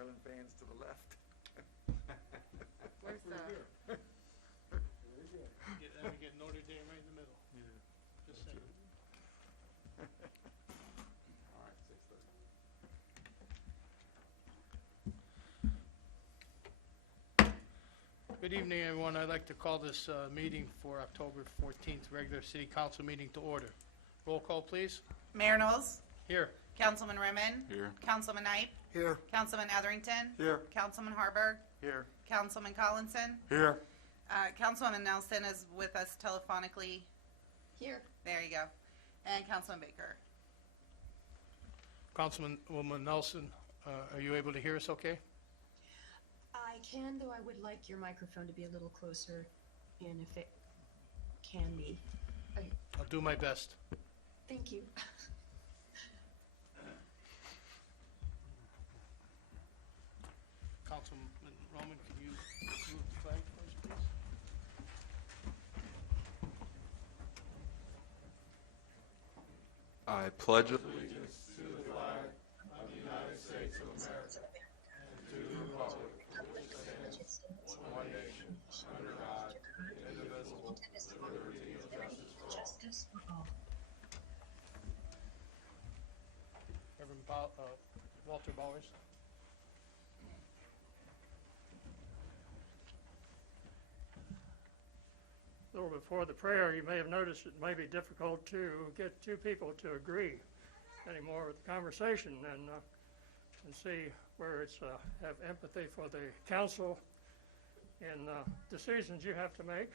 Maryland fans to the left. Where's the, Very good. And we get Notre Dame right in the middle, Yeah. just saying. All right, 6:30. Good evening, everyone. I'd like to call this meeting for October 14th, regular city council meeting to order. Roll call, please. Mayor Knowles, Here. Councilman Rimmon, Here. Councilman Knight, Here. Councilman Etherington, Here. Councilman Harburg, Here. Councilman Collinson. Here. Councilwoman Nelson is with us telephonically. here, There you go. And Councilman Baker. Councilwoman Nelson, are you able to hear us okay? I can, though I would like your microphone to be a little closer in if it can be. I'll do my best. Thank you. Councilman Roman, can you move the flag for us, please? I pledge Justice for all. Reverend Walter Bowers. A little before the prayer, you may have noticed it may be difficult to get two people to agree anymore with the conversation and see where it's have empathy for the council in decisions you have to make.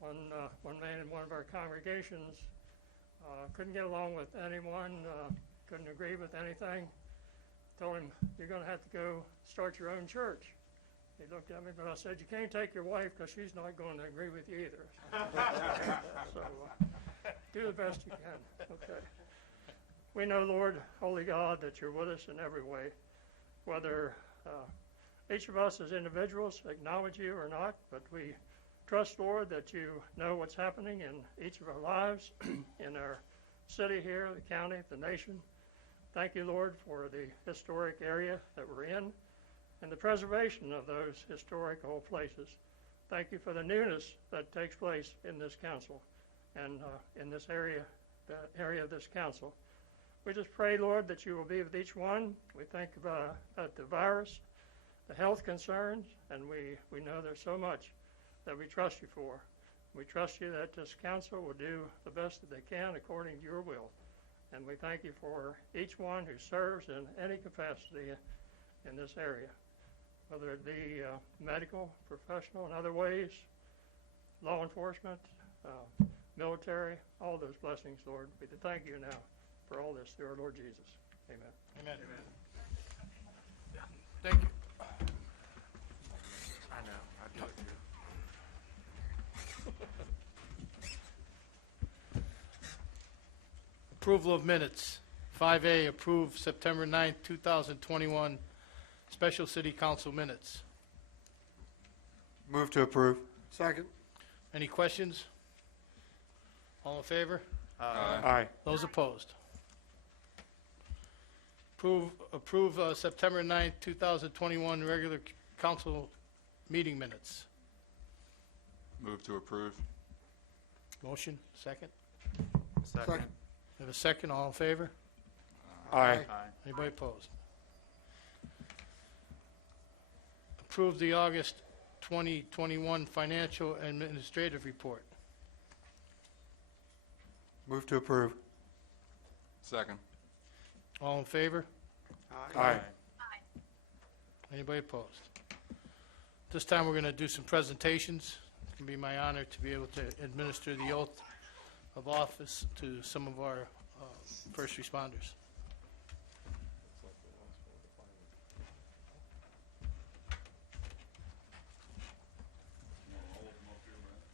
One man in one of our congregations couldn't get along with anyone, couldn't agree with anything. Told him, you're going to have to go start your own church. He looked at me, but I said, you can't take your wife because she's not going to agree with you either. So do the best you can. Okay. We know, Lord, Holy God, that you're with us in every way, whether each of us as individuals acknowledge you or not, but we trust, Lord, that you know what's happening in each of our lives, in our city here, the county, the nation. Thank you, Lord, for the historic area that we're in and the preservation of those historic old places. Thank you for the newness that takes place in this council and in this area, the area of this council. We just pray, Lord, that you will be with each one. We think about the virus, the health concerns, and we know there's so much that we trust you for. We trust you that this council will do the best that they can according to your will. And we thank you for each one who serves in any capacity in this area, whether it be medical, professional, in other ways, law enforcement, military, all those blessings, Lord. We thank you now for all this through our Lord Jesus. Amen. Amen. Thank you. I know. I do it too. Approval of minutes. 5A, approve September 9th, 2021 special city council minutes. Move to approve. Second. Any questions? All in favor? Aye. Those opposed? Approve September 9th, 2021 regular council meeting minutes. move to approve. Motion, second. Second. We have a second, all in favor? Aye. Anybody opposed? Approve the August 2021 financial and administrative report. Move to approve. Second. All in favor? Aye. Anybody opposed? This time, we're going to do some presentations. It's going to be my honor to be able to administer the oath of office to some of our first responders.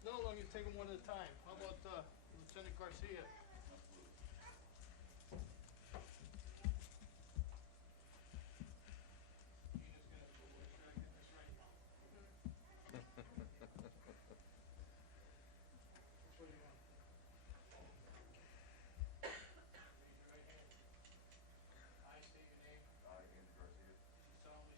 No, I'm going to take them one at a time. How about Lieutenant Garcia? I state your name. I, Andy Garcia. Do solemnly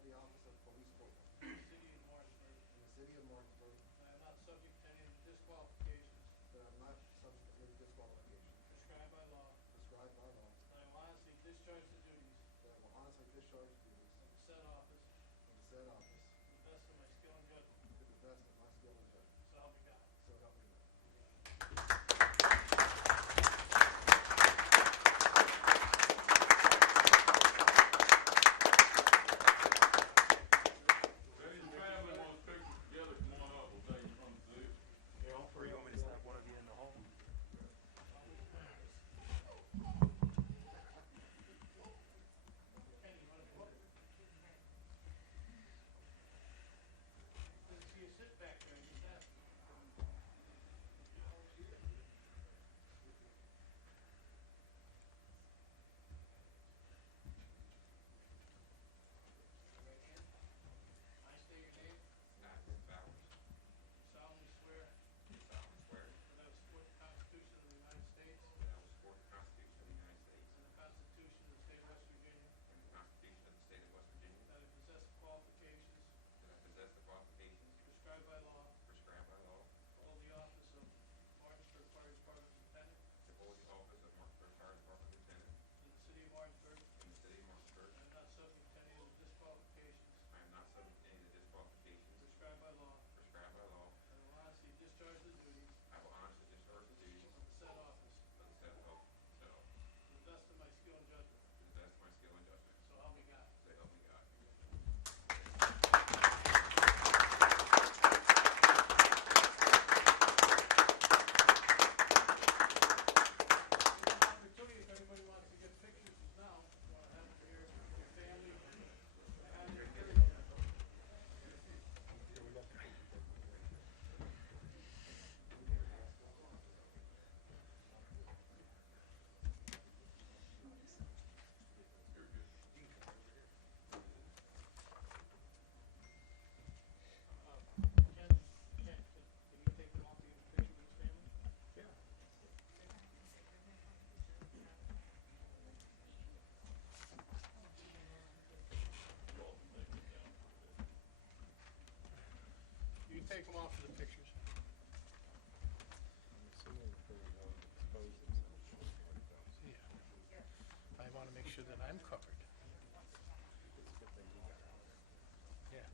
hold the office of police corporal in the city of Martinsburg, in the city of Martinsburg, and I am not subject to any disqualifications that I'm not subject to any disqualification prescribed by law, prescribed by law, and I will honestly discharge the duties that I will honestly discharge the duties of the said office of the said office to the best of my skill and judgment, to the best of my skill and judgment. so help me God. So help me God. Ladies and family, want pictures together, come on up, we'll take you from the zoo. See you sit back there and get that. I state your name. Solemnly swear that I will support the Constitution of the United States and the Constitution of the State of West Virginia, that I possess the qualifications prescribed by law to hold the office of Martinsburg Fire Department Lieutenant in the city of Martinsburg, and I am not subject to any of the disqualifications prescribed by law, and will honestly discharge the duties of the said office to the best of my skill and judgment, so help me God. Opportunity, if anybody wants to get pictures now, you want to have them here, your family, behind you. Can you take them off to get a picture with his family? You can take them off for the pictures. Yeah. I want to make sure that I'm covered. Yeah.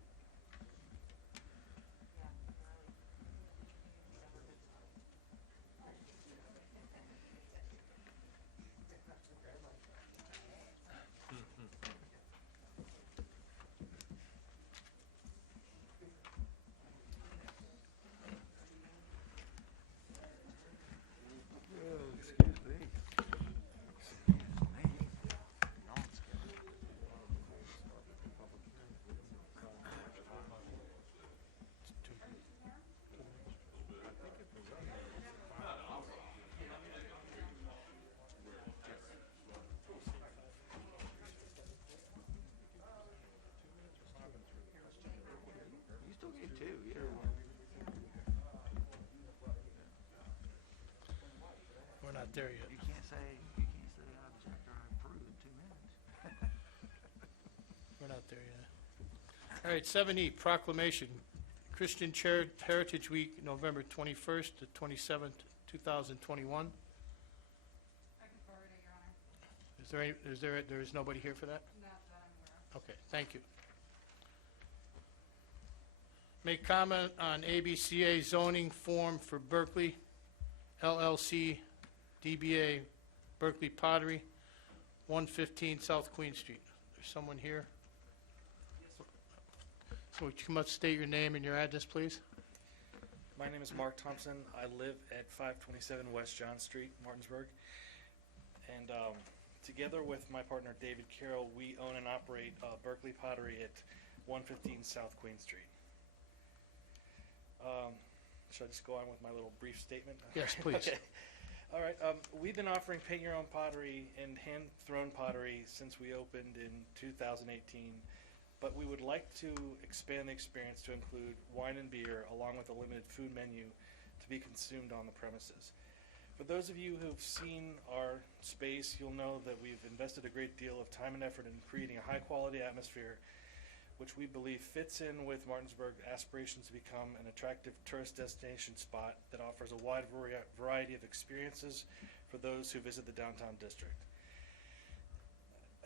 You still get two, yeah. We're not there yet. You can't say I object or I approve in 2 minutes. We're not there yet. All right, 7E, proclamation, Christian Heritage Week, November 21st to 27th, 2021. I can forward it, Your Honor. There is nobody here for that? Not that I'm aware of. Okay, thank you. Make comment on ABCA zoning form for Berkeley, LLC, DBA Berkeley Pottery, 115 South Queen Street. There's someone here? So would you come up, state your name and your address, please? My name is Mark Thompson. I live at 527 West John Street, Martinsburg. And together with my partner David Carroll, we own and operate Berkeley Pottery at 115 South Queen Street. Should I just go on with my little brief statement? Yes, please. Okay. All right. We've been offering paint your own pottery and hand-thrown pottery since we opened in 2018. But we would like to expand the experience to include wine and beer along with a limited food menu to be consumed on the premises. For those of you who've seen our space, you'll know that we've invested a great deal of time and effort in creating a high-quality atmosphere which we believe fits in with Martinsburg's aspirations to become an attractive tourist destination spot that offers a wide variety of experiences for those who visit the downtown district.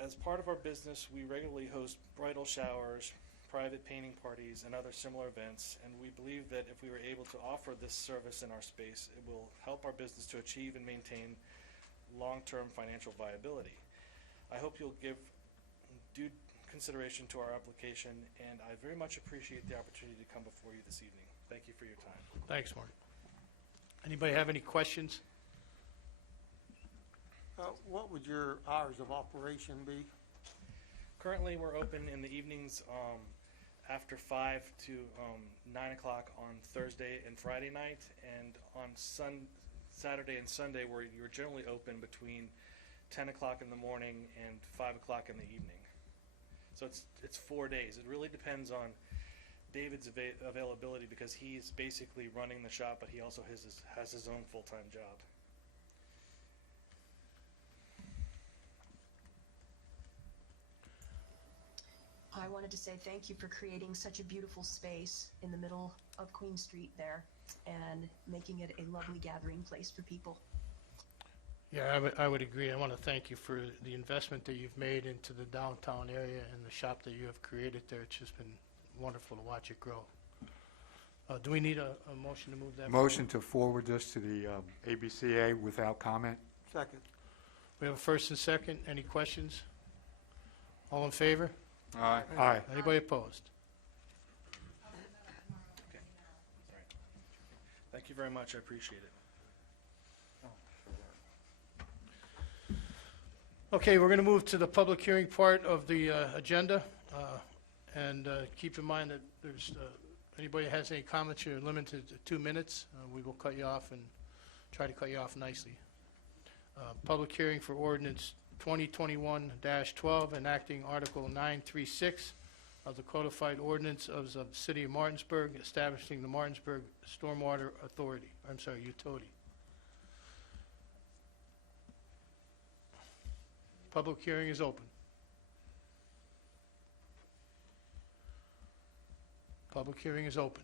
As part of our business, we regularly host bridal showers, private painting parties, and other similar events, and we believe that if we were able to offer this service in our space, it will help our business to achieve and maintain long-term financial viability. I hope you'll give due consideration to our application, and I very much appreciate the opportunity to come before you this evening. Thank you for your time. Thanks, Mark. Anybody have any questions? What would your hours of operation be? Currently, we're open in the evenings after 5 to 9 o'clock on Thursday and Friday night, and on Saturday and Sunday, you're generally open between 10 o'clock in the morning and 5 o'clock in the evening. So it's 4 days. It really depends on David's availability, because he's basically running the shop, but he also has his own full-time job. I wanted to say thank you for creating such a beautiful space in the middle of Queen Street there and making it a lovely gathering place for people. Yeah, I would agree. I want to thank you for the investment that you've made into the downtown area and the shop that you have created there. It's just been wonderful to watch it grow. Do we need a motion to move that? Motion to forward this to the ABCA without comment. Second. We have a first and second. Any questions? All in favor? Aye. Aye. Anybody opposed? Thank you very much. I appreciate it. Okay, we're going to move to the public hearing part of the agenda. And keep in mind that there's, anybody has any comments, you're limited to 2 minutes. We will cut you off and try to cut you off nicely. Public hearing for ordinance 2021-12, enacting Article 936 of the codified ordinance of the City of Martinsburg, establishing the Martinsburg Stormwater Utility. Public hearing is open. Public hearing is open.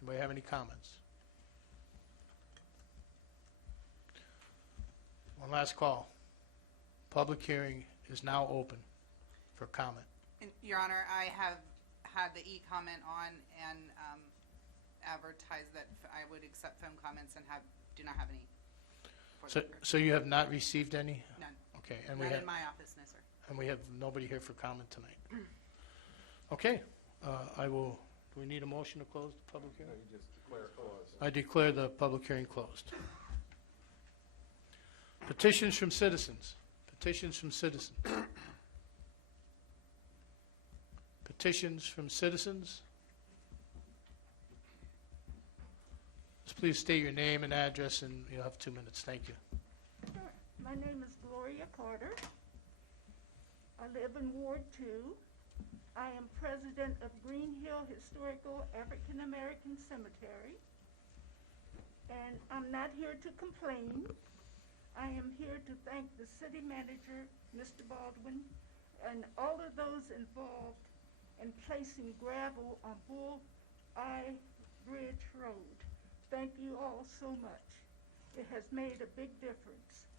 Anybody have any comments? One last call. Public hearing is now open for comment. And, Your Honor, I have had the e-comment on and advertised that I would accept phone comments and do not have any. for the record. So you have not received any? None. Okay, and we None have, in my office, no, sir. and we have nobody here for comment tonight. Okay, do we need a motion to close the public hearing? I declare the public hearing closed. Petitions from citizens. Petitions from citizens. Petitions from citizens. Just please state your name and address, and you'll have 2 minutes. Thank you. Sure. My name is Gloria Carter. I live in Ward 2. I am president of Green Hill Historical African American Cemetery. And I'm not here to complain. I am here to thank the city manager, Mr. Baldwin, and all of those involved in placing gravel on Bulleye Bridge Road. Thank you all so much. It has made a big difference.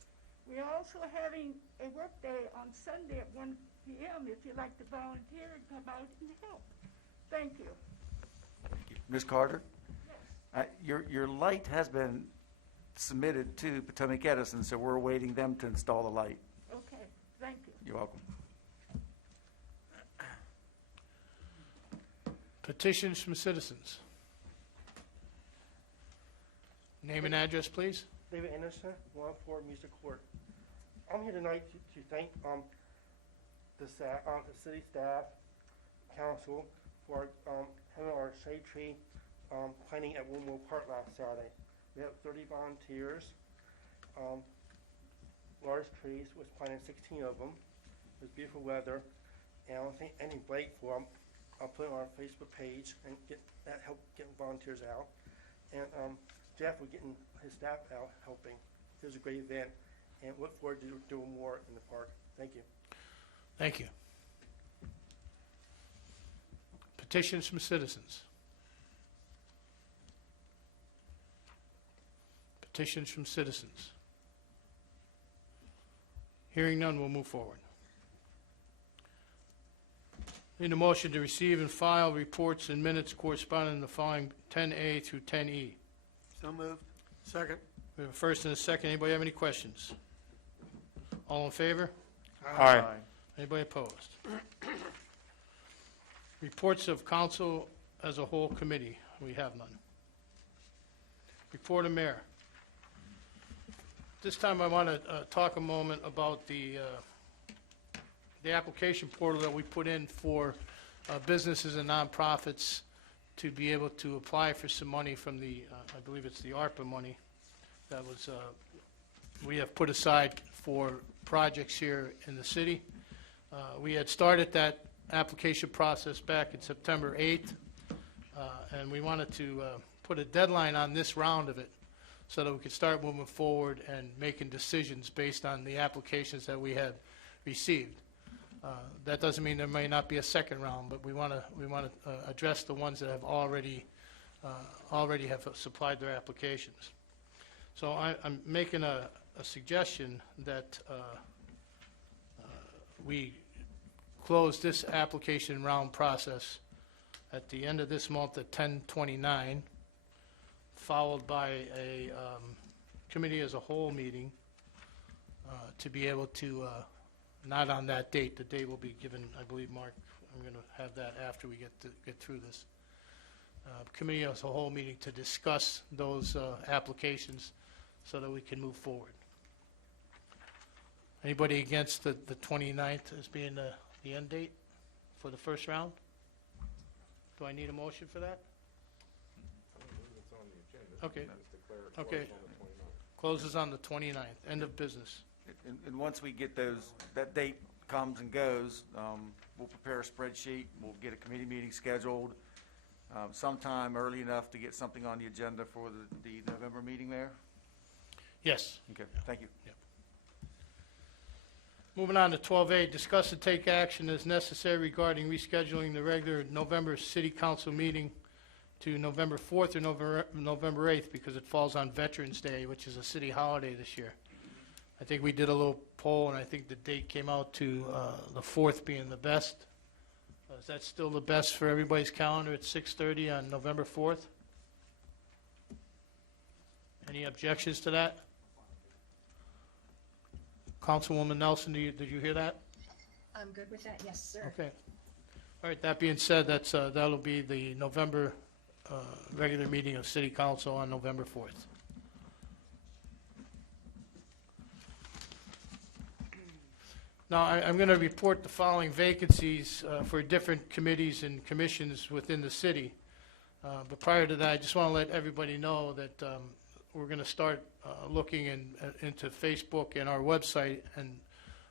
We're also having a work day on Sunday at 1 p.m. if you'd like to volunteer and come out and help. Thank you. Ms. Carter, Yes. your light has been submitted to Potomac Edison, so we're awaiting them to install the light. Okay, thank you. You're welcome. Petitions from citizens. Name and address, please. David Anderson, 114 Music Court. I'm here tonight to thank the city staff, council for having our shade tree planting at Wilmore Park last Saturday. We had 30 volunteers. Large trees was planted, 16 of them. It was beautiful weather, and I want to thank Andy Blake for I'll put it on our Facebook page and help getting volunteers out. And Jeff for getting his staff out helping. It was a great event, and look forward to doing more in the park. Thank you. Thank you. Petitions from citizens. Petitions from citizens. Hearing none, we'll move forward. Need a motion to receive and file reports and minutes corresponding to the following 10A through 10E. So moved. Second. We have a first and a second. Anybody have any questions? All in favor? Aye. Anybody opposed? Reports of council as a whole committee. We have none. Report of mayor. This time I want to talk a moment about the application portal that we put in for businesses and nonprofits to be able to apply for some money from the, I believe it's the ARPA money that was, we have put aside for projects here in the city. We had started that application process back in September 8th, and we wanted to put a deadline on this round of it so that we could start moving forward and making decisions based on the applications that we had received. That doesn't mean there may not be a second round, but we want to address the ones that have already have supplied their applications. So I'm making a suggestion that we close this application round process at the end of this month at 10/29, followed by a committee as a whole meeting to be able to, not on that date, the date will be given, I believe, Mark, I'm going to have that after we get through this. Committee as a whole meeting to discuss those applications so that we can move forward. Anybody against the 29th as being the end date for the first round? Do I need a motion for that? Okay. Okay. Closes on the 29th, end of business. And once we get that date comes and goes, we'll prepare a spreadsheet, we'll get a committee meeting scheduled sometime early enough to get something on the agenda for the November meeting there? Yes. Okay, thank you. Moving on to 12A, discuss and take action as necessary regarding rescheduling the regular November City Council meeting to November 4th or November 8th because it falls on Veterans Day, which is a city holiday this year. I think we did a little poll, and I think the date came out to the 4th being the best. Is that still the best for everybody's calendar at 6:30 on November 4th? Any objections to that? Councilwoman Nelson, did you hear that? I'm good with that, yes, sir. Okay. All right, that being said, that'll be the November regular meeting of City Council on November 4th. Now, I'm going to report the following vacancies for different committees and commissions within the city. But prior to that, I just want to let everybody know that we're going to start looking into Facebook and our website and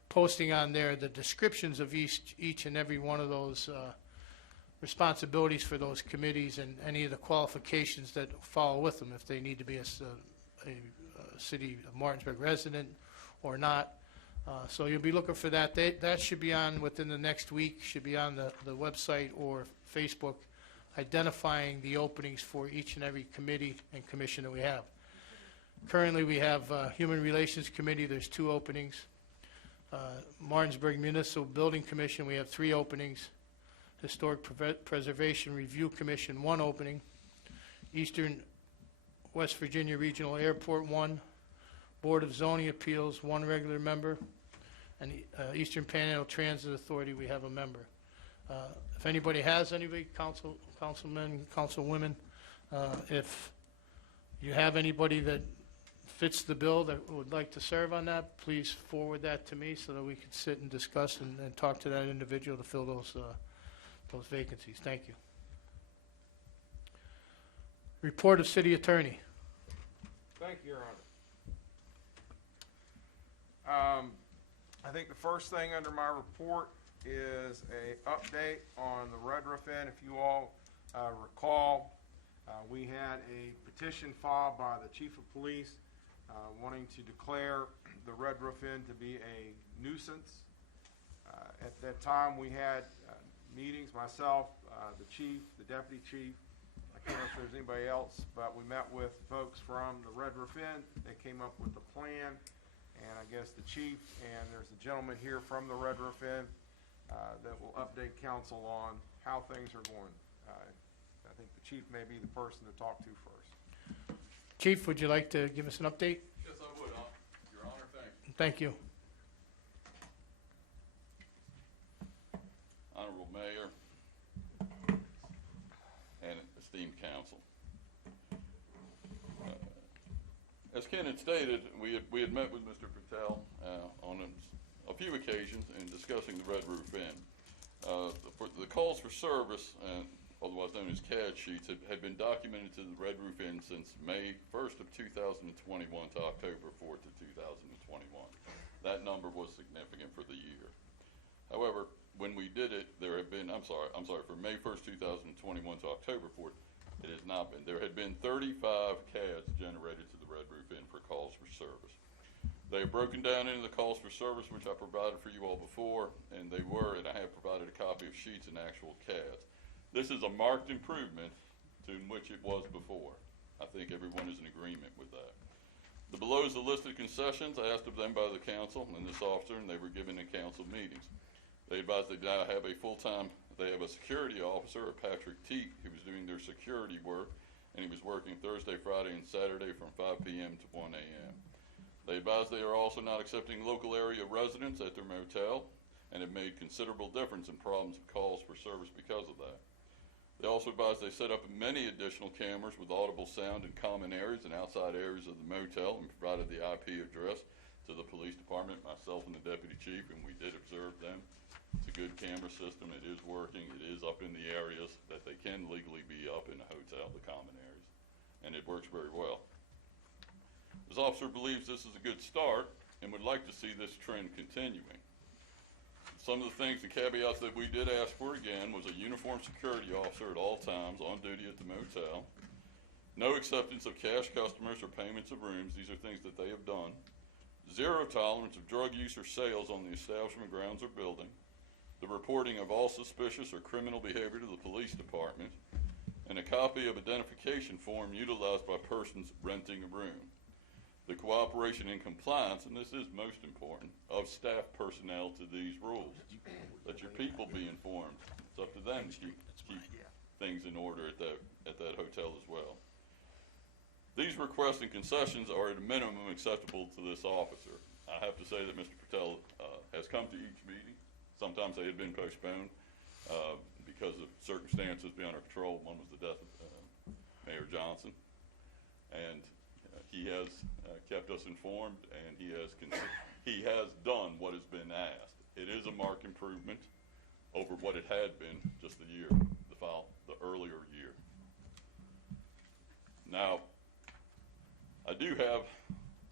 posting on there the descriptions of each and every one of those responsibilities for those committees and any of the qualifications that follow with them, if they need to be a city of Martinsburg resident or not. So you'll be looking for that. That should be on within the next week, should be on the website or Facebook, identifying the openings for each and every committee and commission that we have. Currently, we have Human Relations Committee, there's 2 openings. Martinsburg Municipal Building Commission, we have 3 openings. Historic Preservation Review Commission, 1 opening. Eastern West Virginia Regional Airport, 1. Board of Zoning Appeals, 1 regular member. And Eastern Panhandle Transit Authority, we have a member. If anybody has anybody, councilmen, councilwomen, if you have anybody that fits the bill that would like to serve on that, please forward that to me so that we can sit and discuss and talk to that individual to fill those vacancies. Thank you. Report of City Attorney. Thank you, Your Honor. I think the first thing under my report is a update on the Red Roof Inn. If you all recall, we had a petition filed by the Chief of Police wanting to declare the Red Roof Inn to be a nuisance. At that time, we had meetings, myself, the chief, the deputy chief. I can't know if there's anybody else, but we met with folks from the Red Roof Inn. They came up with the plan, and I guess the chief, and there's a gentleman here from the Red Roof Inn that will update council on how things are going. I think the chief may be the person to talk to first. Chief, would you like to give us an update? Yes, I would, Your Honor, thank you. Thank you. Honorable Mayor and esteemed council. As Ken had stated, we had met with Mr. Patel on a few occasions in discussing the Red Roof Inn. The calls for service, otherwise known as CAD sheets, had been documented to the Red Roof Inn since May 1st of 2021 to October 4th of 2021. That number was significant for the year. However, when we did it, there had been, I'm sorry, from May 1st, 2021 to October 4th, it has not been. There had been 35 CADs generated to the Red Roof Inn for calls for service. They are broken down into the calls for service, which I provided for you all before, and they were, and I have provided a copy of sheets and actual CADs. This is a marked improvement to which it was before. I think everyone is in agreement with that. The below is the listed concessions asked of them by the council and this officer, and they were given in council meetings. They advised they now have a full-time, they have a security officer, Patrick Teague, who was doing their security work, and he was working Thursday, Friday, and Saturday from 5 p.m. to 1 a.m. They advised they are also not accepting local area residents at their motel, and have made considerable difference in problems of calls for service because of that. They also advised they set up many additional cameras with audible sound in common areas and outside areas of the motel, and provided the IP address to the police department, myself and the deputy chief, and we did observe them. It's a good camera system. It is working. It is up in the areas that they can legally be up in a hotel, the common areas, and it works very well. This officer believes this is a good start and would like to see this trend continuing. Some of the things, the caveats that we did ask for again was a uniformed security officer at all times on duty at the motel, no acceptance of cash customers or payments of rooms. These are things that they have done. Zero tolerance of drug use or sales on the establishment grounds or building. The reporting of all suspicious or criminal behavior to the police department, and a copy of identification form utilized by persons renting a room. The cooperation and compliance, and this is most important, of staff personnel to these rules. That your people be informed. It's up to them to keep things in order at that hotel as well. These requests and concessions are at a minimum acceptable to this officer. I have to say that Mr. Patel has come to each meeting. Sometimes they had been postponed because of circumstances beyond our control. One was the death of Mayor Johnson. And he has kept us informed, and he has done what has been asked. It is a marked improvement over what it had been just the earlier year. Now, I do have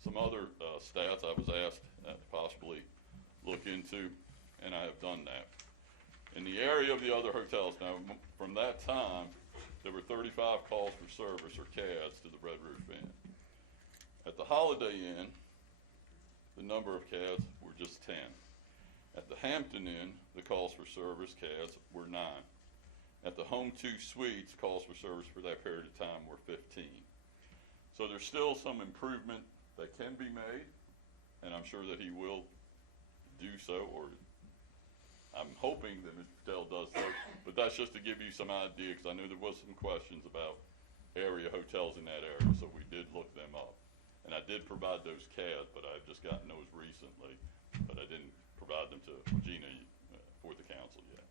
some other stats I was asked to possibly look into, and I have done that. In the area of the other hotels, now from that time, there were 35 calls for service or CADs to the Red Roof Inn. At the Holiday Inn, the number of CADs were just 10. At the Hampton Inn, the calls for service CADs were 9. At the Home 2 Suites, calls for service for that period of time were 15. So there's still some improvement that can be made, and I'm sure that he will do so, or I'm hoping that Mr. Patel does so, but that's just to give you some idea, because I know there was some questions about area hotels in that area, so we did look them up. And I did provide those CADs, but I've just gotten those recently, but I didn't provide them to Gina for the council yet.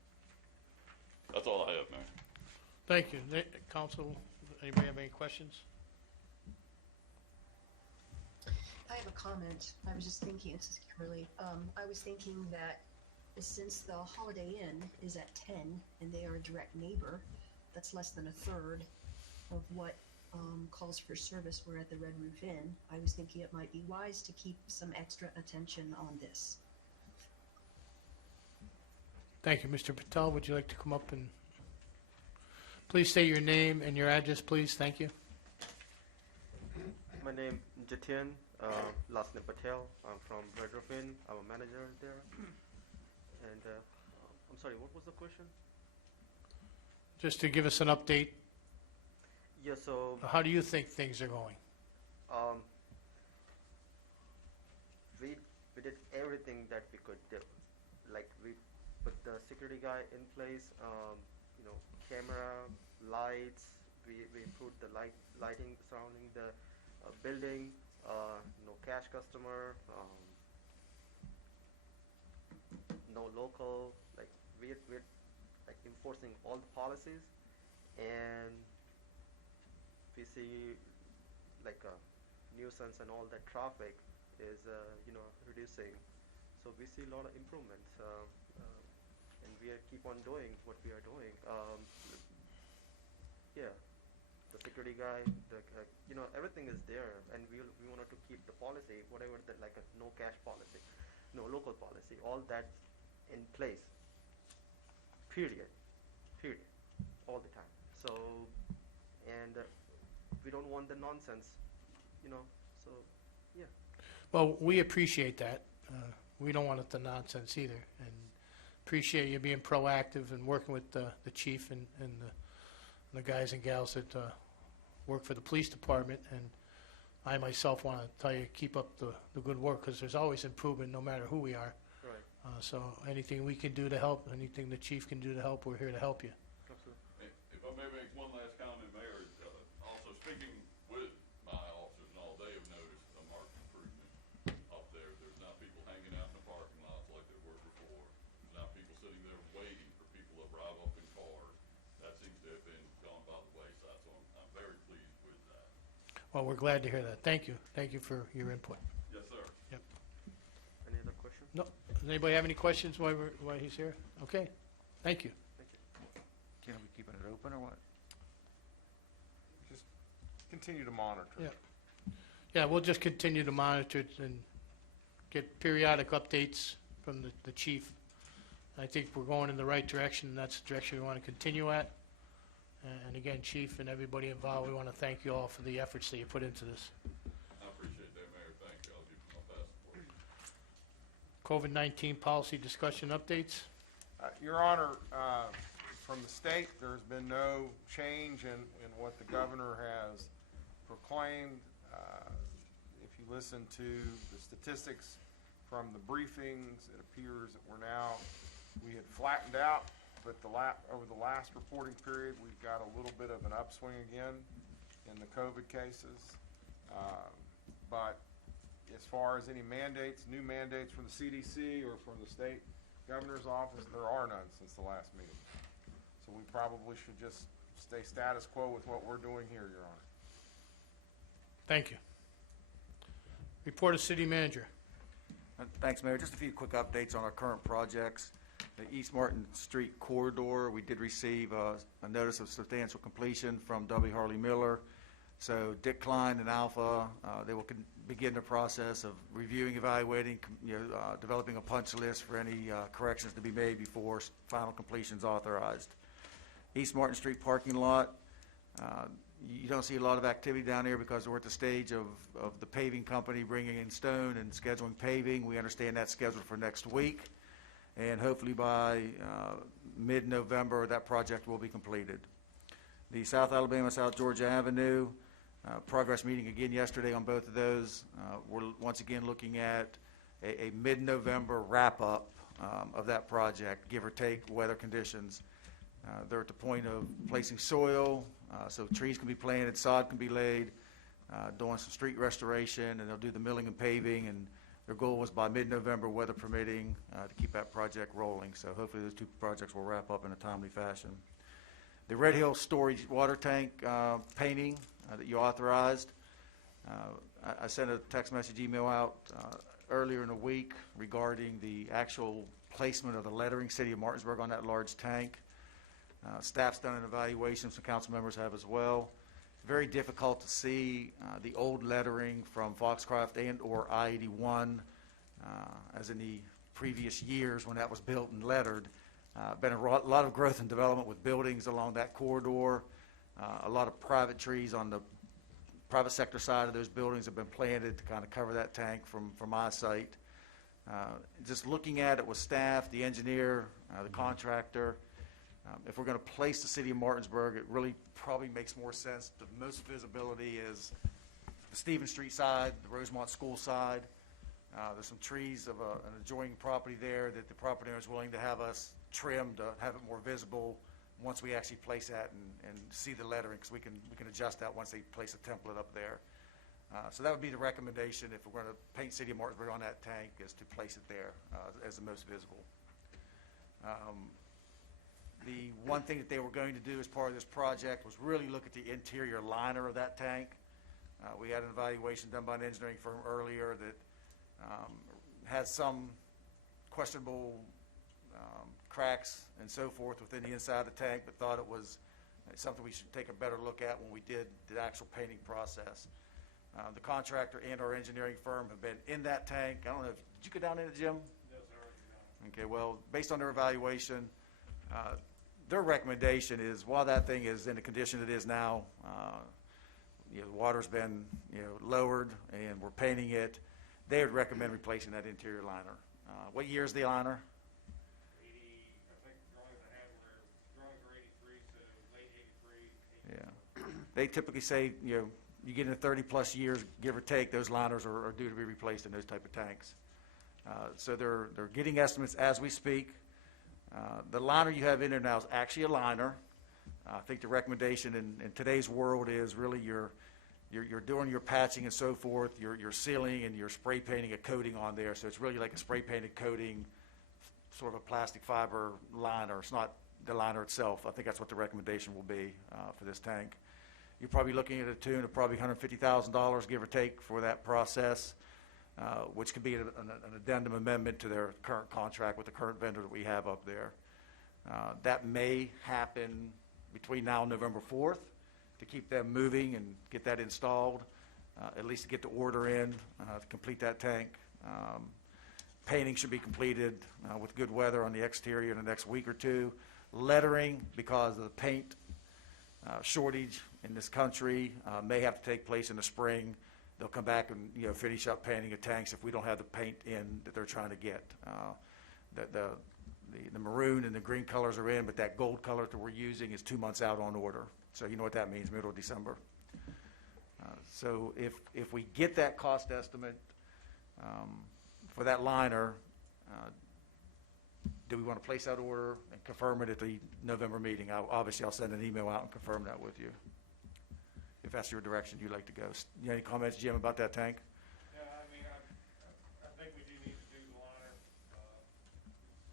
That's all I have, Mayor. Thank you. Council, anybody have any questions? I have a comment. I was just thinking, this is Kimberly. I was thinking that since the Holiday Inn is at 10 and they are a direct neighbor, that's less than a third of what calls for service were at the Red Roof Inn. I was thinking it might be wise to keep some extra attention on this. Thank you. Mr. Patel, would you like to come up and please say your name and your address, please? Thank you. My name is Jatian, last name Patel. I'm from Red Roof Inn. I'm a manager there. And I'm sorry, what was the question? just to give us an update, Yeah, so how do you think things are going? um, we did everything that we could do. Like we put the security guy in place, camera, lights. We improved the lighting surrounding the building. No cash customer. No local. Like we're like enforcing all the policies, and we see like a nuisance and all that traffic is reducing. So we see a lot of improvements, and we keep on doing what we are doing. Yeah, the security guy, everything is there, and we wanted to keep the policy, whatever that like a no cash policy, no local policy, all that in place. Period, all the time. So, and we don't want the nonsense, So, yeah. Well, we appreciate that. We don't want it the nonsense either, and appreciate you being proactive and working with the chief and the guys and gals that work for the police department. And I myself want to tell you, keep up the good work, because there's always improvement no matter who we are. Right. So anything we can do to help, anything the chief can do to help, we're here to help you. Absolutely. If I may make one last comment, Mayor, also speaking with my officers and all, they have noticed a marked improvement up there. There's not people hanging out in the parking lots like there were before. There's not people sitting there waiting for people to arrive up in cars. That seems to have been gone by the wayside, so I'm very pleased with that. Well, we're glad to hear that. Thank you. Thank you for your input. Yes, sir. Yep. Any other questions? No, does anybody have any questions while he's here? Okay, thank you. Thank you. Can we keeping it open or what? Just continue to monitor. Yeah. Yeah, we'll just continue to monitor it and get periodic updates from the chief. I think we're going in the right direction, and that's the direction we want to continue at. And again, chief and everybody involved, we want to thank you all for the efforts that you put into this. I appreciate that, Mayor. Thank you. I'll give you my best support. COVID-19 policy discussion updates. Your Honor, from the state, there's been no change in what the governor has proclaimed. If you listen to the statistics from the briefings, it appears that we had flattened out, but over the last reporting period, we've got a little bit of an upswing again in the COVID cases. But as far as any mandates, new mandates from the CDC or from the state governor's office, there are none since the last meeting. So we probably should just stay status quo with what we're doing here, Your Honor. Thank you. Report of city manager. Thanks, Mayor. Just a few quick updates on our current projects. The East Martin Street corridor, we did receive a notice of substantial completion from W. Harley Miller. So Dick Klein and Alpha, they will begin the process of reviewing, evaluating, developing a punch list for any corrections to be made before final completion is authorized. East Martin Street parking lot, you don't see a lot of activity down there because we're at the stage of the paving company bringing in stone and scheduling paving. We understand that's scheduled for next week, and hopefully by mid-November that project will be completed. The South Alabama, South Georgia Avenue, progress meeting again yesterday on both of those. We're once again looking at a mid-November wrap-up of that project, give or take weather conditions. They're at the point of placing soil, so trees can be planted, sod can be laid, doing some street restoration, and they'll do the milling and paving, and their goal was by mid-November, weather permitting, to keep that project rolling. So hopefully those two projects will wrap up in a timely fashion. The Red Hill Storage Water Tank painting that you authorized, I sent a text message email out earlier in the week regarding the actual placement of the lettering, City of Martinsburg, on that large tank. Staff's done an evaluation, some council members have as well. Very difficult to see the old lettering from Foxcroft and or I-81 as in the previous years when that was built and lettered. Been a lot of growth and development with buildings along that corridor. A lot of private trees on the private sector side of those buildings have been planted to kind of cover that tank from eyesight. Just looking at it with staff, the engineer, the contractor, If we're going to place the city of Martinsburg, it really probably makes more sense. The most visibility is the Stevens Street side, the Rosemont School side. There's some trees of an adjoining property there that the property owner is willing to have us trim to have it more visible once we actually place that and see the lettering, because we can adjust that once they place a template up there. So that would be the recommendation if we're going to paint City of Martinsburg on that tank, is to place it there as the most visible. The one thing that they were going to do as part of this project was really look at the interior liner of that tank. We had an evaluation done by an engineering firm earlier that has some questionable cracks and so forth within the inside of the tank, but thought it was something we should take a better look at when we did the actual painting process. The contractor and our engineering firm have been in that tank. I don't know, did you go down in it, Jim? Yes, sir. Okay, well, based on their evaluation, their recommendation is, while that thing is in the condition it is now, the water's been, lowered and we're painting it, they would recommend replacing that interior liner. What year is the liner? 80, I think drawings I had were, drawings were 83, so late 83. Yeah. They typically say, you get into 30-plus years, give or take, those liners are due to be replaced in those type of tanks. So they're getting estimates as we speak. The liner you have in there now is actually a liner. I think the recommendation in today's world is really you're doing your patching and so forth, you're sealing and you're spray painting a coating on there. So it's really like a spray painted coating, sort of a plastic fiber liner. It's not the liner itself. I think that's what the recommendation will be for this tank. You're probably looking at a tune of probably $150,000, give or take, for that process, which could be an addendum amendment to their current contract with the current vendor that we have up there. That may happen between now and November 4th to keep them moving and get that installed, at least to get the order in to complete that tank. Painting should be completed with good weather on the exterior in the next week or two. Lettering, because of the paint shortage in this country, may have to take place in the spring. They'll come back and finish up painting the tanks if we don't have the paint in that they're trying to get. The maroon and the green colors are in, but that gold color that we're using is 2 months out on order. So you know what that means, middle of December. So if we get that cost estimate for that liner, do we want to place that order and confirm it at the November meeting? Obviously, I'll send an email out and confirm that with you, if that's your direction you'd like to go. Any comments, Jim, about that tank? Yeah, I mean, I think we do need to do the liner.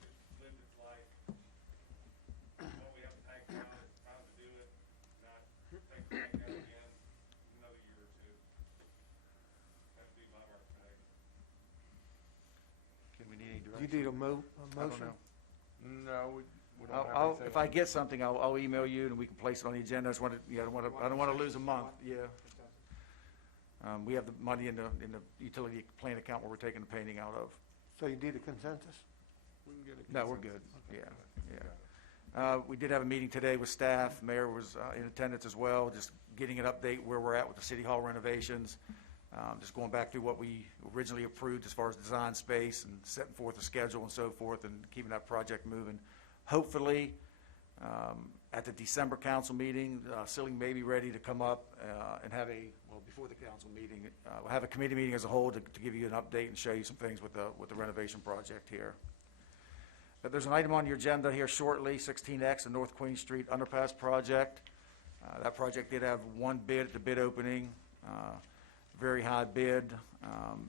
It's lived its life. While we have the tank now, it's time to do it, not take the tank out again another year or two. That would be my recommendation. Can we need any You direction? need a I don't motion? know. No, we don't have anything. If I get something, I'll email you and we can place it on the agenda. I don't want to lose a month. Yeah. We have the money in the utility plan account where we're taking the painting out of. So you need a consensus? We can get a No, we're consensus. good. Yeah. We did have a meeting today with staff. Mayor was in attendance as well, just getting an update where we're at with the city hall renovations. Just going back through what we originally approved as far as design space and setting forth a schedule and so forth and keeping that project moving. Hopefully, at the December council meeting, ceiling may be ready to come up and have before the council meeting, we'll have a committee meeting as a whole to give you an update and show you some things with the renovation project here. But there's an item on your agenda here shortly, 16X, the North Queen Street Underpass project. That project did have one bid at the bid opening. Very high bid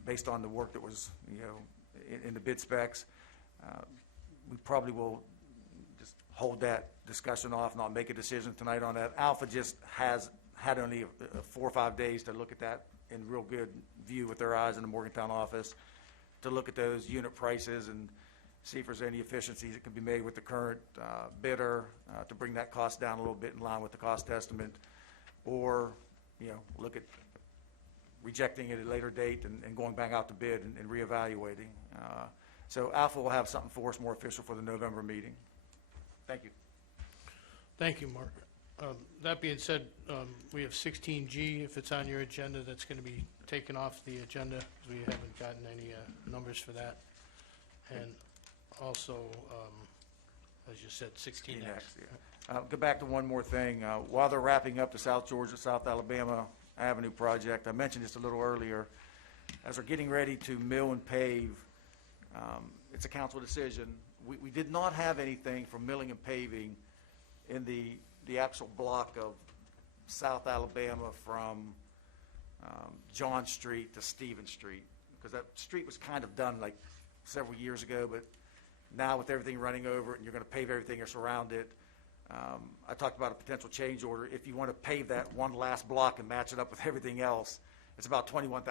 based on the work that was, in the bid specs. We probably will just hold that discussion off and not make a decision tonight on that. Alpha just has had only 4 or 5 days to look at that in real good view with their eyes in the Morgantown office, to look at those unit prices and see if there's any efficiencies that can be made with the current bidder to bring that cost down a little bit in line with the cost estimate, or look at rejecting it at a later date and going back out to bid and reevaluating. So Alpha will have something for us more official for the November meeting. Thank you. Thank you, Mark. That being said, we have 16G, if it's on your agenda, that's going to be taken off the agenda, because we haven't gotten any numbers for that. And also, as you said, 16X. Yeah. Go back to one more thing. While they're wrapping up the South Georgia, South Alabama Avenue project, I mentioned just a little earlier, as they're getting ready to mill and pave, it's a council decision. We did not have anything for milling and paving in the actual block of South Alabama from John Street to Stevens Street, because that street was kind of done like several years ago, but now with everything running over it and you're going to pave everything that's around it, I talked about a potential change order. If you want to pave that one last block and match it up with everything else, it's about $21,000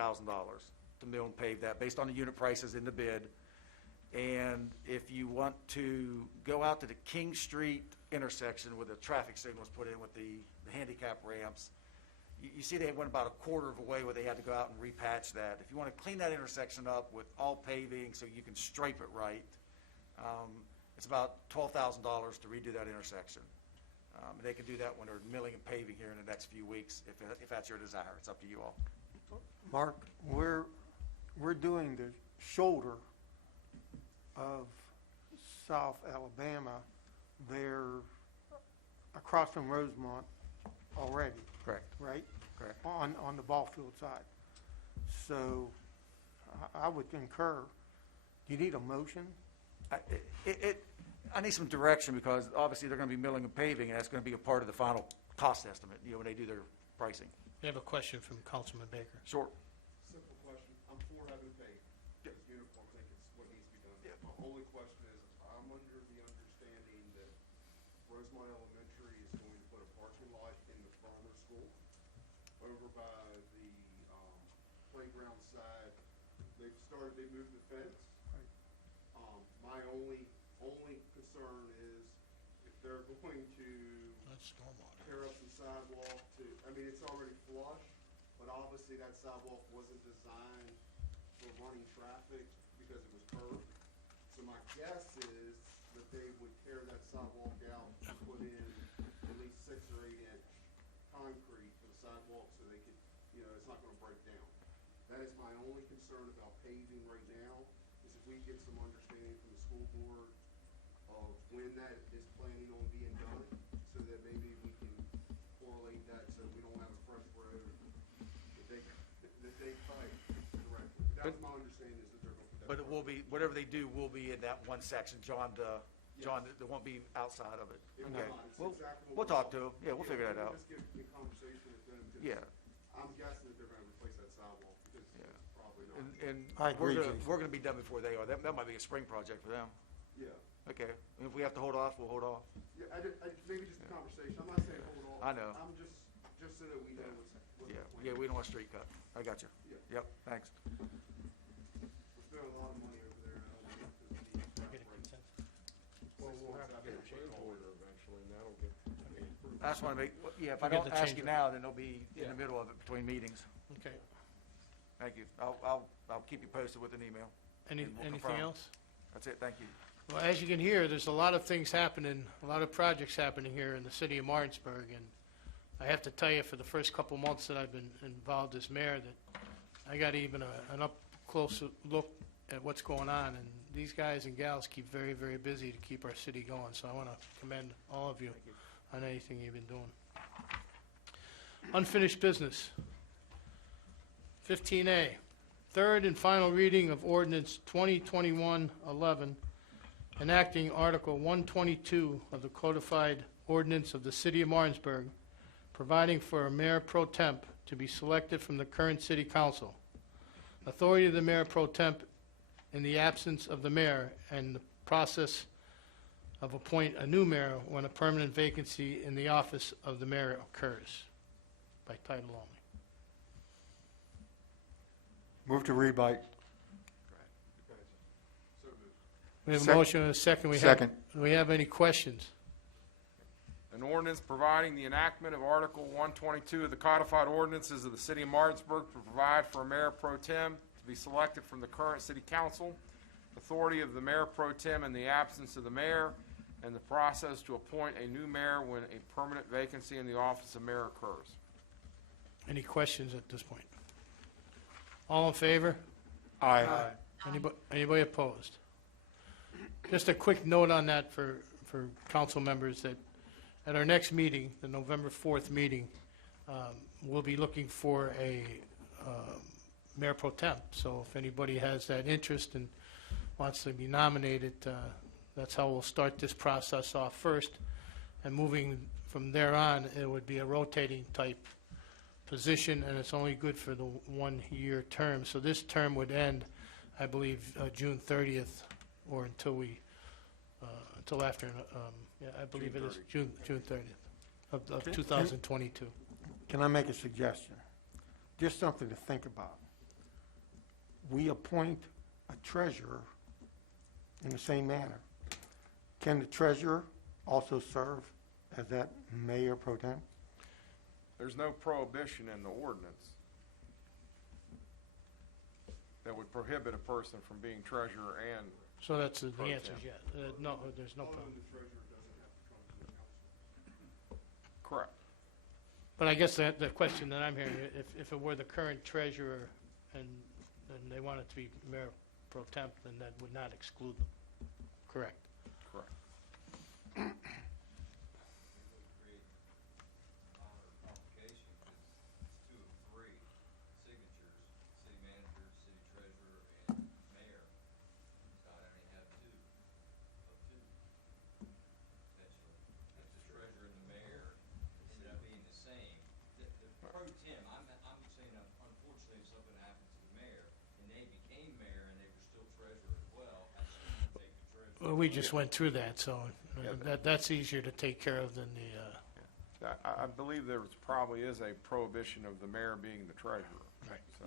to mill and pave that based on the unit prices in the bid. And if you want to go out to the King Street intersection where the traffic signals put in with the handicap ramps, you see they went about a quarter of a way where they had to go out and repatch that. If you want to clean that intersection up with all paving so you can stripe it right, it's about $12,000 to redo that intersection. They can do that when they're milling and paving here in the next few weeks, if that's your desire. It's up to you all. Mark, we're doing the shoulder of South Alabama there across from Rosemont already, Correct. right? Correct. On the ball field side. So I would concur. Do you need a motion? I need some direction because obviously they're going to be milling and paving, and that's going to be a part of the final cost estimate, when they do their pricing. We have a question from Councilman Baker. Short. Simple question. I'm for having paid. It's uniform. I think it's what needs to be done. My only question is, I'm under the understanding that Rosemont Elementary is going to put a parking lot in the farmer school over by the playground side. They moved the fence. My only concern is if they're going to That's stormwater. tear up some sidewalk it's already flush, but obviously that sidewalk wasn't designed for running traffic because it was curved. So my guess is that they would tear that sidewalk out and put in at least 6 or 8 inch concrete for the sidewalk so they could, it's not gonna break down. That is my only concern about paving right now, is if we get some understanding from the school board of when that is planning on being done, so that maybe we can correlate that so we don't have a fresh road that they fight correctly. That was my understanding, is that they're gonna put that. But it will be, whatever they do will be in that one section, John, there won't be outside of it. It Okay. will not. It's We'll exactly we'll what talk we're to them. Yeah, we'll figure that out. Just get in conversation with them, 'cause Yeah. I'm guessing that they're gonna replace that sidewalk, because Yeah. it's probably not. And I agree, Jason. we're gonna be done before they are. That might be a spring project for them. Yeah, Okay. And if we have to hold off, we'll hold off. yeah, maybe just a conversation, I'm not saying hold off. I know. I'm just so that we know what's Yeah. the plan. Yeah, we don't want a street cut. I got you. Yeah. Yep, thanks. We're spending a lot of money over there, Get a consensus. Well, we'll have to get a change order eventually, and that'll get approved. I just want to make, if I We'll get don't the ask change you order. now, then they'll be in Yeah. the middle of it between meetings. Okay. Thank you. I'll keep you posted with an email. And we'll Anything confirm. else? That's it. Thank you. Well, as you can hear, there's a lot of things happening, a lot of projects happening here in the city of Martinsburg, and I have to tell you, for the first couple months that I've been involved as mayor, that I got even an up-close look at what's going on, and these guys and gals keep very, very busy to keep our city going, so I want to commend all of you on anything you've been doing. Unfinished business. 15A, third and final reading of ordinance 2021-11, enacting Article 122 of the codified ordinance of the City of Martinsburg, providing for a mayor pro temp to be selected from the current city council. Authority of the mayor pro temp in the absence of the mayor, and the process of appoint a new mayor when a permanent vacancy in the office of the mayor occurs, by title only. Move to read by, We have a Sec- motion and a second. second. Do we have any questions? An ordinance providing the enactment of Article 122 of the codified ordinances of the City of Martinsburg to provide for a mayor pro tem to be selected from the current city council, authority of the mayor pro tem in the absence of the mayor, and the process to appoint a new mayor when a permanent vacancy in the office of mayor occurs. Any questions at this point? All in favor? Aye. Anybody opposed? Just a quick note on that for for council members that at our next meeting, the November 4th meeting, we'll be looking for a mayor pro temp. So if anybody has that interest and wants to be nominated, that's how we'll start this process off first. And moving from there on, it would be a rotating type position, and it's only good for the 1-year term. So this term would end, I believe, June 30th, or until after, yeah, I believe it is June 30th of 2022. Can I make a suggestion? Just something to think about. We appoint a treasurer in the same manner. Can the treasurer also serve as that mayor pro tem? There's no prohibition in the ordinance that would prohibit a person from being treasurer and So that's the Pro answer, temp. yeah. No, there's no problem. The treasurer doesn't have to come to the council. correct. But I guess the question that I'm hearing, if it were the current treasurer and they wanted to be mayor pro temp, then that would not exclude them. Correct. Correct. Well, we just went through that, so that's easier to take care of than the, I believe there probably is a prohibition of the mayor being the treasurer. Right. So,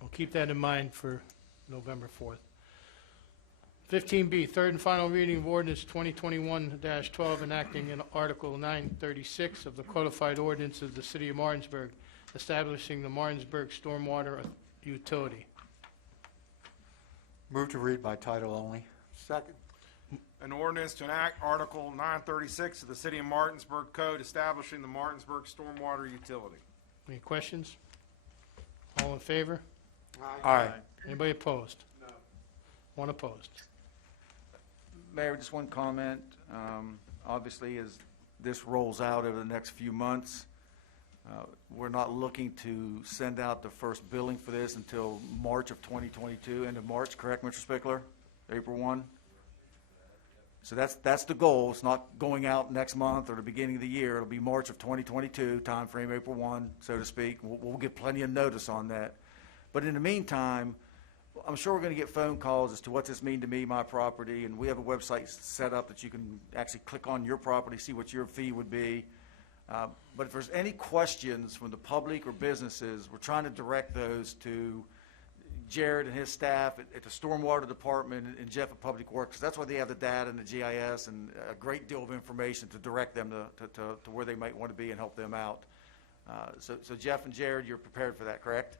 we'll keep that in mind for November 4th. 15B, third and final reading of ordinance 2021-12, enacting in Article 936 of the codified ordinance of the City of Martinsburg, establishing the Martinsburg Stormwater Utility. Move to read by title only. Second. an ordinance to enact Article 936 of the City of Martinsburg Code establishing the Martinsburg Stormwater Utility. Any questions? All in favor? Aye. Anybody opposed? No. One opposed. Mayor, just one comment. Obviously, as this rolls out over the next few months, we're not looking to send out the first billing for this until March of 2022, end of March, correct, Mr. Spickler? April 1? So that's the goal. It's not going out next month or the beginning of the year. It'll be March of 2022, timeframe April 1, so to speak. We'll get plenty of notice on that. But in the meantime, I'm sure we're going to get phone calls as to what this mean to me, my property, and we have a website set up that you can actually click on your property, see what your fee would be. But if there's any questions from the public or businesses, we're trying to direct those to Jared and his staff at the Stormwater Department and Jeff at Public Works. That's why they have the data and the GIS and a great deal of information to direct them to where they might want to be and help them out. So Jeff and Jared, you're prepared for that, correct?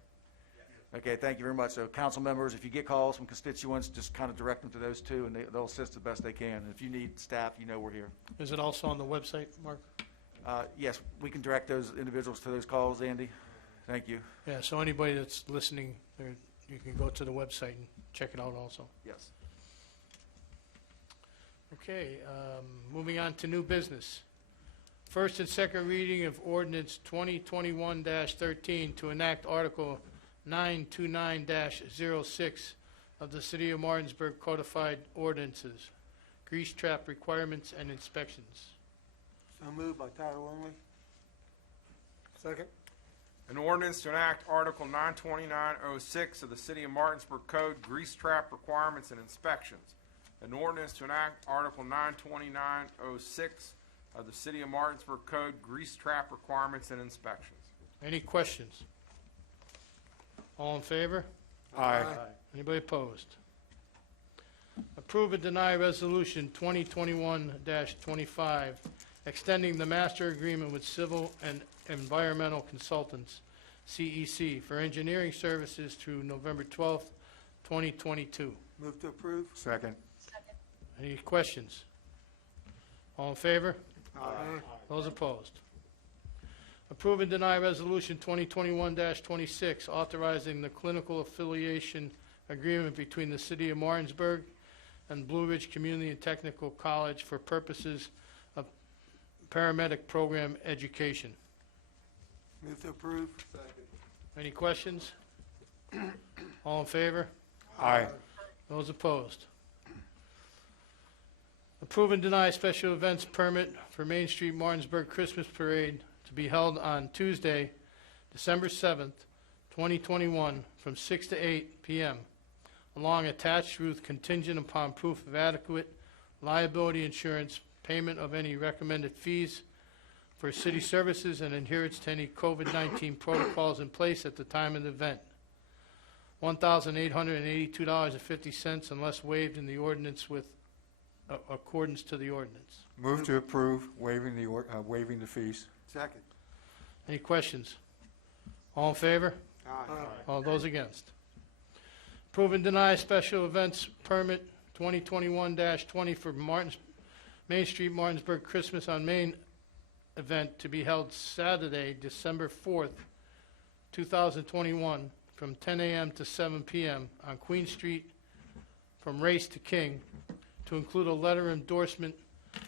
Okay, thank you very much. So council members, if you get calls from constituents, just kind of direct them to those two, and they'll assist the best they can. And if you need staff, you know we're here. Is it also on the website, Mark? Yes, we can direct those individuals to those calls, Andy. Thank you. Yeah, so anybody that's listening, you can go to the website and check it out also. Yes. Okay, moving on to new business. First and second reading of ordinance 2021-13 to enact Article 929-06 of the City of Martinsburg Codified Ordinances, grease trap requirements and inspections. So moved by title only. Second. An ordinance to enact Article 92906 of the City of Martinsburg Code, grease trap requirements and inspections. An ordinance to enact Article 92906 of the City of Martinsburg Code, grease trap requirements and inspections. Any questions? All in favor? Aye. Anybody opposed? Approve and deny Resolution 2021-25, extending the master agreement with Civil and Environmental Consultants, CEC, for engineering services through November 12th, 2022. Move to approve. Second. Any questions? All in favor? Aye. Those opposed? Approve and deny Resolution 2021-26, authorizing the clinical affiliation agreement between the City of Martinsburg and Blue Ridge Community and Technical College for purposes of paramedic program education. Move to approve. Any questions? All in favor? Aye. Those opposed? Approve and deny special events permit for Main Street Martinsburg Christmas Parade to be held on Tuesday, December 7th, 2021, from 6 to 8 p.m. along attached route contingent upon proof of adequate liability insurance, payment of any recommended fees for city services, and adherence to any COVID-19 protocols in place at the time of the event. $1,882.50 unless waived in the ordinance with accordance to the ordinance. Move to approve, waiving the fees. Second. Any questions? All in favor? Aye. All those against? Approve and deny special events permit 2021-20 for Main Street Martinsburg Christmas on Main event to be held Saturday, December 4th, 2021, from 10 a.m. to 7 p.m. on Queen Street from Race to King, to include a letter endorsement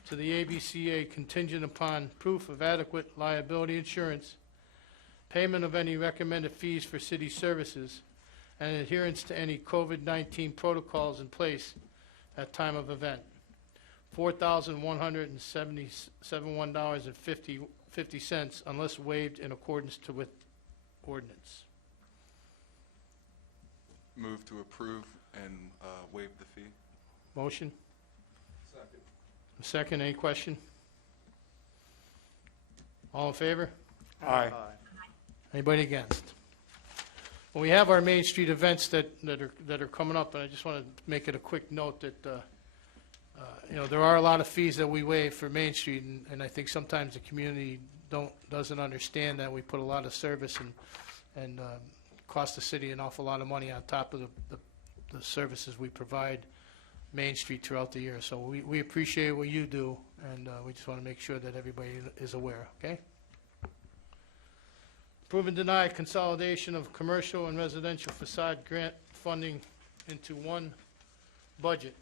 to the ABCA contingent upon proof of adequate liability insurance, payment of any recommended fees for city services, and adherence to any COVID-19 protocols in place at time of event. $4,171.50 unless waived in accordance with ordinance. Move to approve and waive the fee. Motion? Second. Second, any question? All in favor? Aye. Anybody against? Well, we have our Main Street events that are coming up, and I just want to make it a quick note that, there are a lot of fees that we waive for Main Street, and I think sometimes the community doesn't understand that we put a lot of service and cost the city an awful lot of money on top of the services we provide Main Street throughout the year. So we appreciate what you do, and we just want to make sure that everybody is aware, okay? Approve and deny consolidation of commercial and residential facade grant funding into one budget.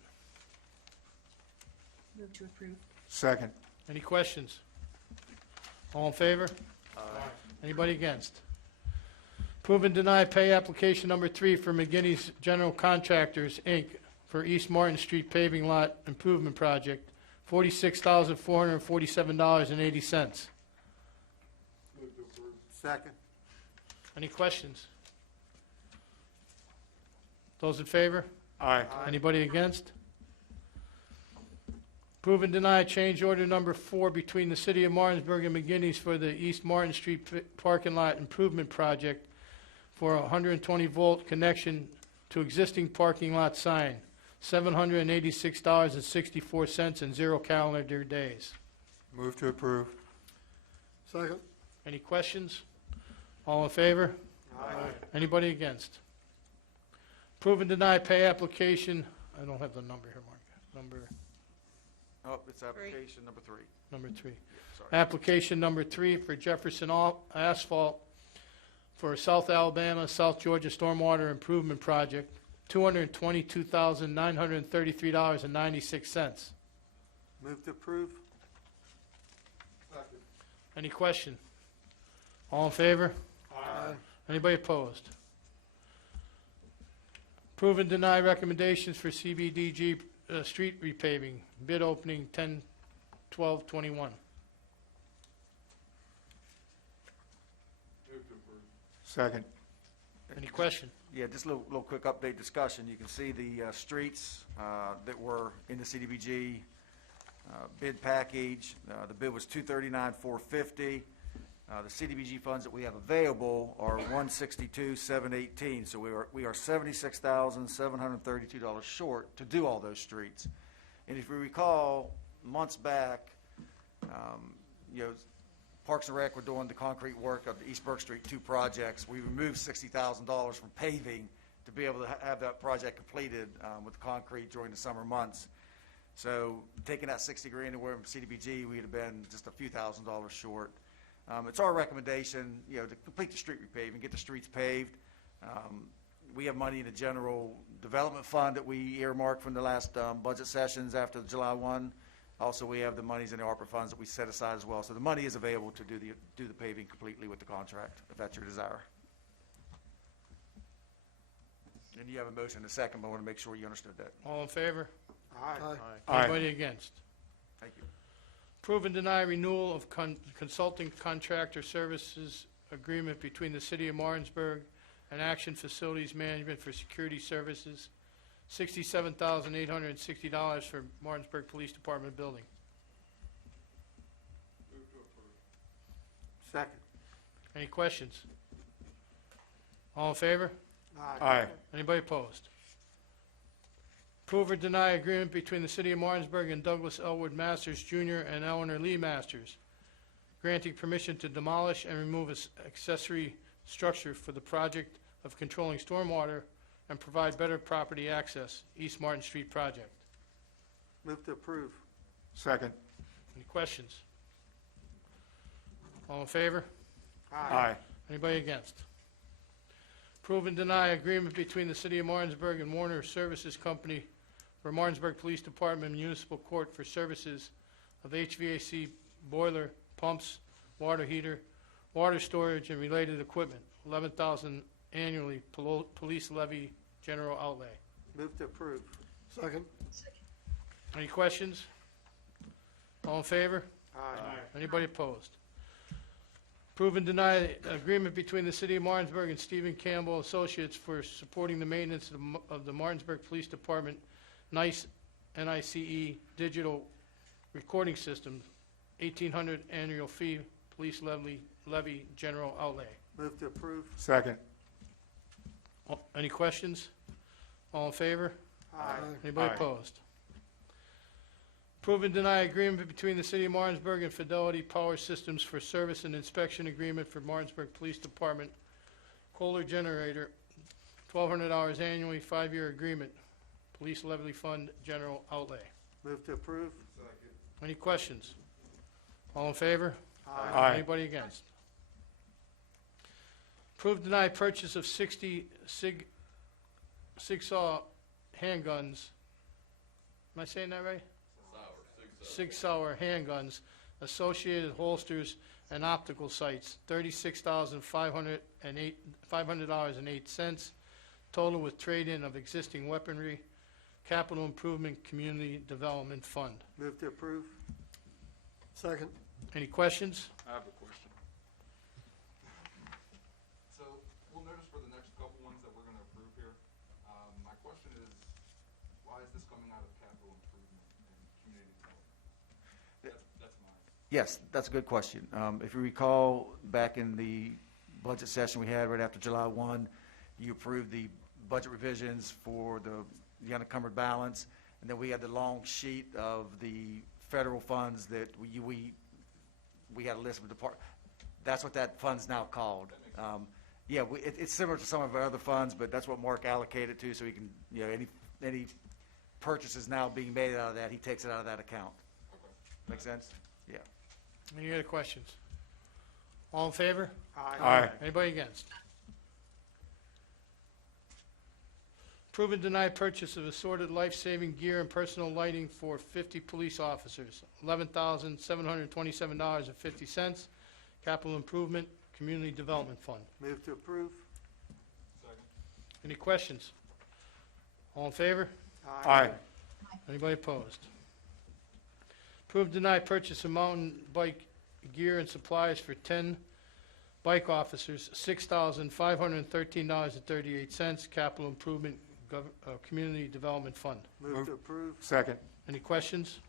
Move to approve. Second. Any questions? All in favor? Anybody against? Approve and deny pay application number 3 for McGinney's General Contractors, Inc. for East Martin Street paving lot improvement project, $46,447.80. Move to approve. Second. Any questions? Those in favor? Aye. Anybody against? Approve and deny change order number 4 between the City of Martinsburg and McGinney's for the East Martin Street parking lot improvement project for a 120-volt connection to existing parking lot sign, $786.64 and 0 calendar days. Move to approve. Second. Any questions? All in favor? Aye. Anybody against? Approve and deny pay application, I don't have the number here, Mark. Oh, it's application number 3. Number 3. Sorry. Application number 3 for Jefferson Asphalt for South Alabama, South Georgia Stormwater Improvement Project, $222,933.96. Move to approve. Second. Any question? All in favor? Aye. Anybody opposed? Approve and deny recommendations for CBDG street repaving, bid opening 10/12/21. Move to approve. Second. Any question? Yeah, just a little quick update discussion. You can see the streets that were in the CDBG bid package. The bid was $239,450. The CDBG funds that we have available are $162,718. So we are $76,732 short to do all those streets. And if you recall, months back, Parks and Rec were doing the concrete work of the East Burke Street 2 projects. We removed $60,000 from paving to be able to have that project completed with concrete during the summer months. So taking that $60,000 away from CDBG, we'd have been just a few $1,000s short. It's our recommendation, to complete the street repaving, get the streets paved. we have money in the general development fund that we earmarked from the last budget sessions after July 1. Also, we have the monies in the ARPA funds that we set aside as well. So the money is available to do the paving completely with the contract, if that's your desire. And you have a motion and a second, but I want to make sure you understood that. All in favor? Aye. Anybody against? Thank you. Approve and deny renewal of consulting contractor services agreement between the City of Martinsburg and Action Facilities Management for security services, $67,860 for Martinsburg Police Department building. Second. Any questions? All in favor? Aye. Anybody opposed? Approve or deny agreement between the City of Martinsburg and Douglas Elwood Masters Jr. and Eleanor Lee Masters, granting permission to demolish and remove an accessory structure for the project of controlling stormwater and provide better property access, East Martin Street project. Move to approve. Second. Any questions? All in favor? Aye. Anybody against? Approve and deny agreement between the City of Martinsburg and Warner Services Company for Martinsburg Police Department Municipal Court for services of HVAC boiler, pumps, water heater, water storage, and related equipment, $11,000 annually, police levy general outlay. Move to approve. Second. Any questions? All in favor? Aye. Anybody opposed? Approve and deny agreement between the City of Martinsburg and Stephen Campbell Associates for supporting the maintenance of the Martinsburg Police Department NICE digital recording system, $1,800 annual fee, police levy general outlay. Move to approve. Second. Any questions? All in favor? Aye. Anybody Aye. opposed? Approve and deny agreement between the City of Martinsburg and Fidelity Power Systems for service and inspection agreement for Martinsburg Police Department Kohler generator, $1,200 annually, 5-year agreement, police levy fund general outlay. Move to approve. Any questions? All in favor? Aye. Anybody against? Approve, deny purchase of 60 Sig Sauer handguns. Am I saying that right? Sig Sauer handguns, associated holsters, and optical sights, $36,500.08, total with trade-in of existing weaponry, capital improvement community development fund. Move to approve. Second. Any questions? I have a question. So we'll notice for the next couple ones that we're going to approve here, my question is, why is this coming out of capital improvement and community development? That's mine. Yes, that's a good question. If you recall, back in the budget session we had right after July 1, you approved the budget revisions for the unencumbered balance, and then we had the long sheet of the federal funds that we had a list of departments. That's what that fund's now called. Yeah, it's similar to some of our other funds, but that's what Mark allocated to, so he can, any purchases now being made out of that, he takes it out of that account. Make sense? Yeah. Any other questions? All in favor? Aye. Anybody against? Approve and deny purchase of assorted life-saving gear and personal lighting for 50 police officers, $11,727.50, capital improvement, community development fund. Move to approve. Second. Any questions? All in favor? Aye. Anybody opposed? Approve, deny purchase of mountain bike gear and supplies for 10 bike officers, $6,513.38, capital improvement, community development fund. Move to approve. Second. Any questions?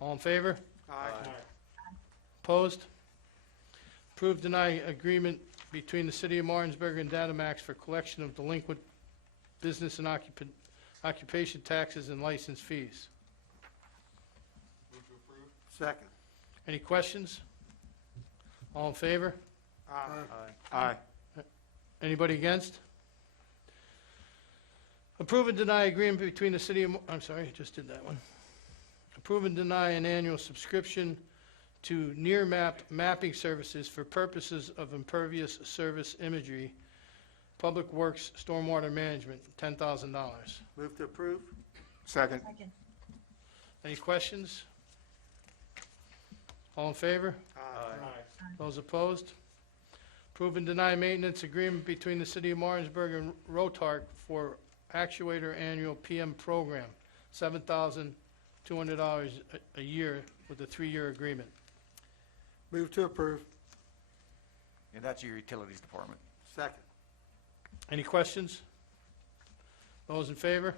All in favor? Aye. Opposed? Approve, deny agreement between the City of Martinsburg and Datamax for collection of delinquent business and occupation taxes and license fees. Move to approve. Second. Any questions? All in favor? Aye. Anybody against? Approve and deny agreement between the City of, I'm sorry, I just did that one. Approve and deny an annual subscription to Near Map mapping services for purposes of impervious service imagery Public Works Stormwater Management, $10,000. Move to approve? Second. Second. Any questions? All in favor? Those opposed? Approve and deny maintenance agreement between the City of Martinsburg and Rotark for actuator annual PM program, $7,200 a year with a 3-year agreement. Move to approve? And that's your utilities department. Second. Any questions? Those in favor?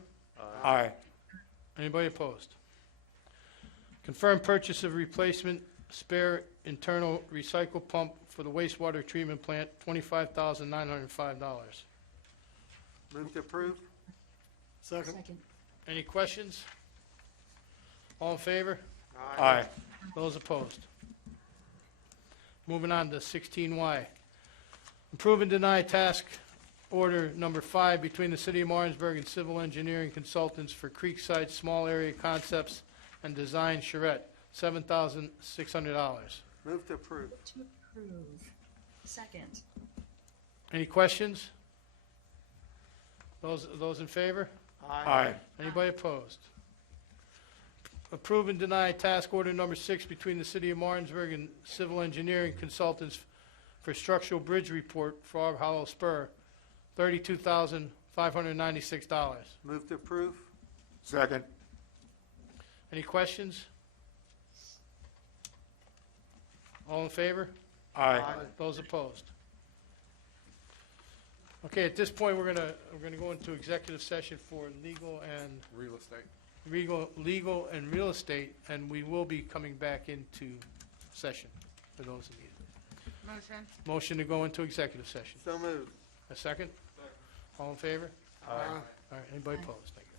Aye. Anybody opposed? Confirm purchase of replacement spare internal recycle pump for the wastewater treatment plant, $25,905. Move to approve? Second. Second. Any questions? All in favor? Aye. Those opposed? Moving on to 16Y. Approve and deny task order number 5 between the City of Martinsburg and Civil Engineering Consultants for Creekside Small Area Concepts and Design Charrette, $7,600. Move to approve? To approve. Second. Any questions? Those in favor? Aye. Anybody opposed? Approve and deny task order number 6 between the City of Martinsburg and Civil Engineering Consultants for Structural Bridge Report, Frog Hollow Spur, $32,596. Move to approve? Second. Any questions? All in favor? Aye. Those opposed? Okay, at this point, we're gonna go into executive session for legal and Real estate. legal and real estate, and we will be coming back into session for those that need it. Motion. Motion to go into executive session. So moved. A second? All in favor? All right, anybody opposed? Thank you.